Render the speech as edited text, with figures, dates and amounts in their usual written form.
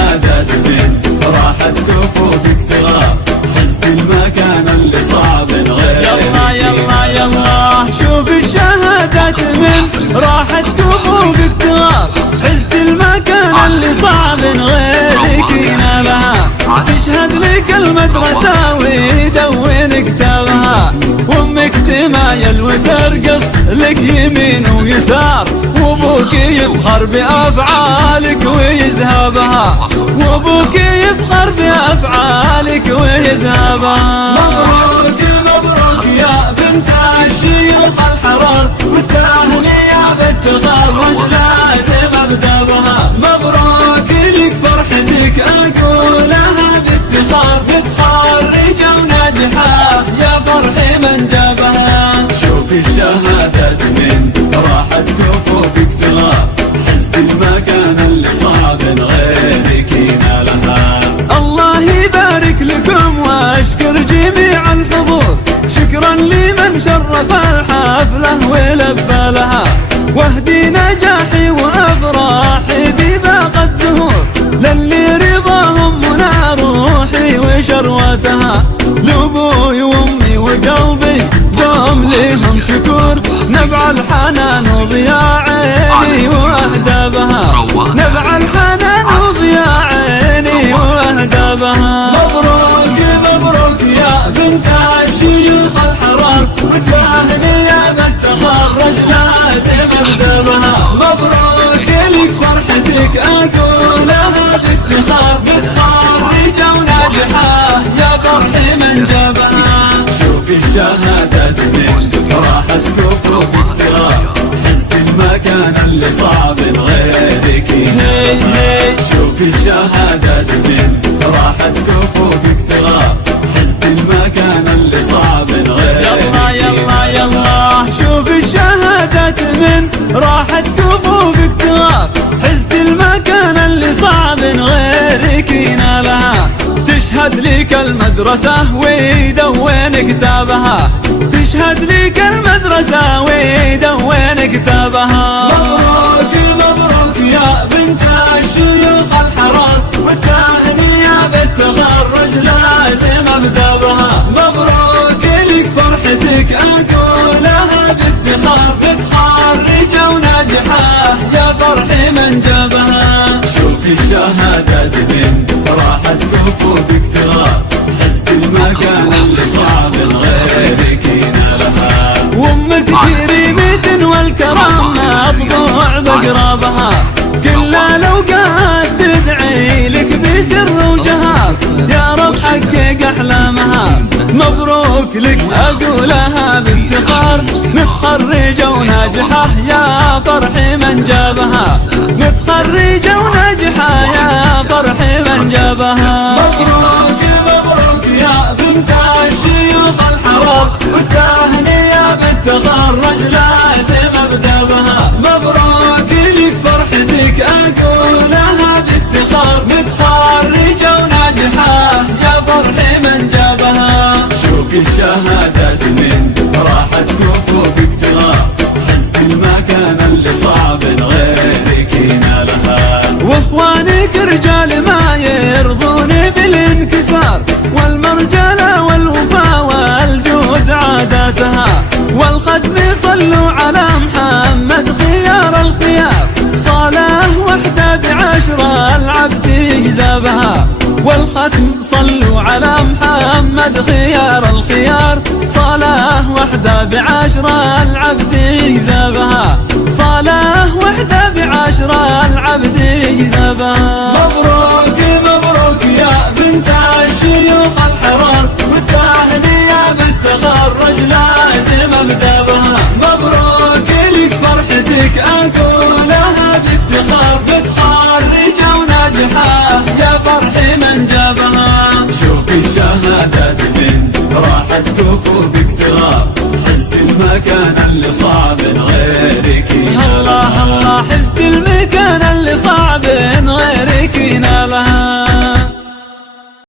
الشهادات من راحة كفوف اكتغاب حزت المكان اللي صعب غيرك. يلا يلا يلا شوف الشهادات من راحة كفوف اكتغاب حزت المكان اللي صعب غيرك ينالها. تشهد لك المدرسة ويدون كتابها وامك تمايل وترقص لك يمين ويسار وابوك يفخر بافعالك ويذهبها وابوك يفخر بافعالك ويذهبها. مبروك مبروك يا بنت الشيوخ الحرار والتهنئة بالتخرج لازم ابدا بها. مبروك لك فرحتك اقولها بافتخار متخرجة وناجحة يا فرح من جابها. شوف الشهادات من راحة كفوف اكتغاب حزت المكان اللي صعب غيرك ينالها. الله يبارك لكم واشكر جميع الحضور شكرا لمن شرف الحفلة ولبى لها واهدي نجاحي وافراحي بباقة زهور للي رضاهم منى روحي وشروتها لابوي وامي وقلبي دوم ليهم شكور نبع الحنان وضياء عيني واهدابها نبع الحنان وضياء عيني واهدابها. مبروك مبروك يا بنت الشيوخ الحرار والتهنئة بالتخرج لازم ابدا بها. مبروك لك فرحتك اقولها بافتخار متخرجة وناجحة يا فرح من جابها. شوف الشهادات من راحة كفوف اكتغاب حزت المكان اللي صعب غيرك ينالها. شوف الشهادات من راحة كفوف اكتغاب حزت المكان اللي صعب غيرك. يلا يلا يلا شوف الشهادات من راحة كفوف اكتغاب حزت المكان اللي صعب غيرك ينالها. تشهد لك المدرسة ويدون كتابها تشهد لك المدرسة ويدون كتابها. مبروك مبروك يا بنت الشيوخ الحرار والتهنئة بالتخرج لازم ابدا بها. مبروك لك فرحتك اقولها بافتخار متخرجة وناجحة يا فرح من جابها. شوف الشهادات من راحة كفوف اكتغاب حزت المكان اللي صعب غيرك ينالها. وامك كريمة والكرم مطبوع بقرابها كلها الاوقات تدعي لك بسر وجهار يا رب حقق احلامها. مبروك لك اقولها بافتخار متخرجة وناجحة يا فرح من جابها متخرجة وناجحة يا فرح من جابها. مبروك مبروك يا بنت الشيوخ الحرار والتهنئة بالتخرج لازم ابدا بها. مبروك لك فرحتك اقولها بافتخار متخرجة وناجحة يا فرح من جابها. شوف الشهادات من راحة كفوف اكتغاب حزت المكان اللي صعب غيرك ينالها. واخوانك رجال ما يرضون بالانكسار والمرجلة والوفا والجود عاداتها والختم صلوا على محمد خيار الخيار صلاة وحدة بعشرة العبد يجزابها والختم صلوا على محمد خيار الخيار صلاة وحدة بعشرة العبد يجزابها صلاة وحدة بعشرة العبد يجزابها. مبروك مبروك يا بنت الشيوخ الحرار والتهنئة بالتخرج لازم ابدا بها. مبروك لك فرحتك اقولها بافتخار متخرجة وناجحة يا فرح من جابها. شوف الشهادات من راحة كفوف اكتغاب حزت المكان اللي صعب غيرك. الله الله حزت